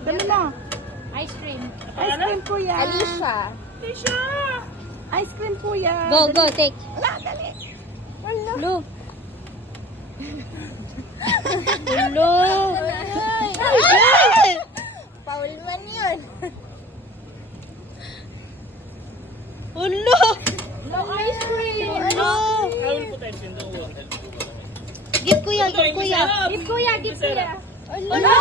Dali na. Ice cream. Ice cream, kuya. Alicia. Ice cream, kuya. Go, go, take. Wala, dali. Ulo. Ulo. Ay! Paul man yun. Ulo. No ice cream. Ulo. Kawin po tayo siya doon. Give kuya, give kuya. Give kuya, give kuya. Ulo.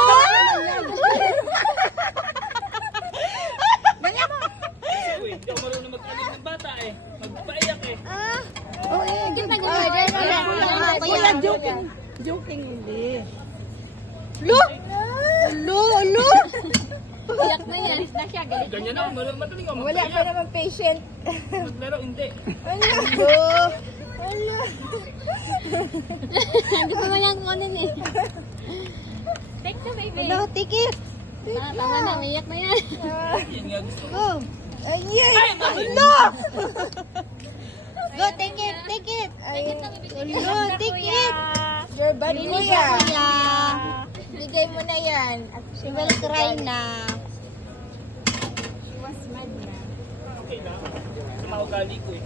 Uy, hindi ako marunong mag-anig ng bata eh. Magpapaiyak eh. Oh, eh. Give na kuya. Wala, joking. Joking, hindi. Ulo. Ulo, ulo. Iyak na yan. Alis na siya. Galit. Ganyan ako, madaling ako Wala pa magpaiyak. naman patient. Maglaro, hindi. Ulo. Hindi pa man yung ano eh. Take the baby. Ulo, take it. Tama na, umiyak na yan. Yan nga gusto ko. Go. Ayun. Ulo. Go, take it, take it. Take it na, baby. Ulo, take it. Your bad Finish kuya. na kuya. Bigay mo na yan. At She will cry na. Okay lang. Sa mga ugali ko eh.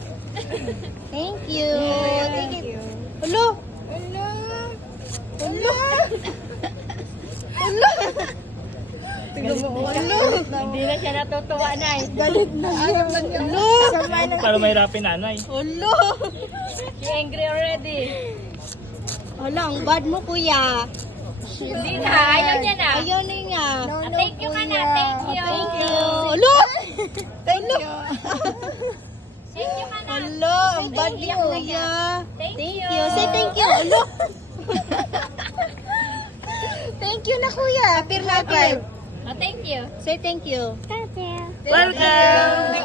Thank you. Take it. Ulo. Ala. Ulo. Ulo. Ulo. Hindi na siya natutuwa na eh. Galit na siya. Ulo. Sama ng Para mahirapin nanay. Ulo. She angry already. Wala, ang bad mo kuya. Hindi na, ayaw niya na. Ayaw na niya. No, no, Thank you ka na, kuya. thank you. Thank you. Ulo. Thank you. Thank you ka na. Ulo, ang bad ni kuya. Thank you. Say thank you. Ulo. Thank you na kuya. Apir na apir. Oh, thank you. Say thank you. Thank you. Welcome!